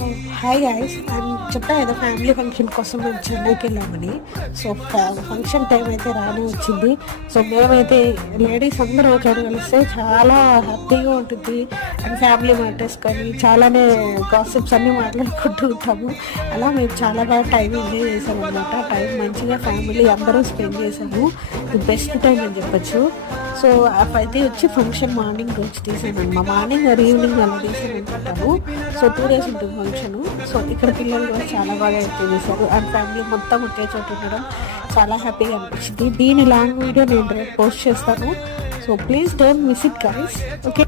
Hi guys, నేను చెప్పా కదా ఫ్యామిలీ ఫంక్షన్ కోసం మేము చెన్నైకి వెళ్ళామని. సో ఫంక్షన్ టైం అయితే రానే వచ్చింది. సో మేమైతే లేడీస్ అందరూ ఒకరు కలిస్తే చాలా హ్యాపీగా ఉంటుంది. అండ్ ఫ్యామిలీ మ్యాటర్స్ కానీ చాలానే గాసిప్స్ అన్నీ మాట్లాడుకుంటూ ఉంటాము. అలా మేము చాలా బాగా టైం ఎంజాయ్ చేసాము అనమాట. టైం మంచిగా ఫ్యామిలీ అందరూ స్పెండ్ చేసాము. ఇది బెస్ట్ టైం అని చెప్పచ్చు. సో అయితే వచ్చి ఫంక్షన్ మార్నింగ్ రోజు తీసాను, మార్నింగ్ ఆర్ ఈవినింగ్ అలా తీసాను అనుకుంటాను. సో 2 days ఉంటుంది ఫంక్షను. సో ఇక్కడ పిల్లలు కూడా చాలా బాగా ఎంజాయ్ చేశారు. అండ్ ఫ్యామిలీ మొత్తం ఒకే చోట ఉండడం చాలా హ్యాపీగా అనిపించింది. దీని లాంగ్ వీడియో నేను రేపు పోస్ట్ చేస్తాను. So please don't miss it guys. Okay.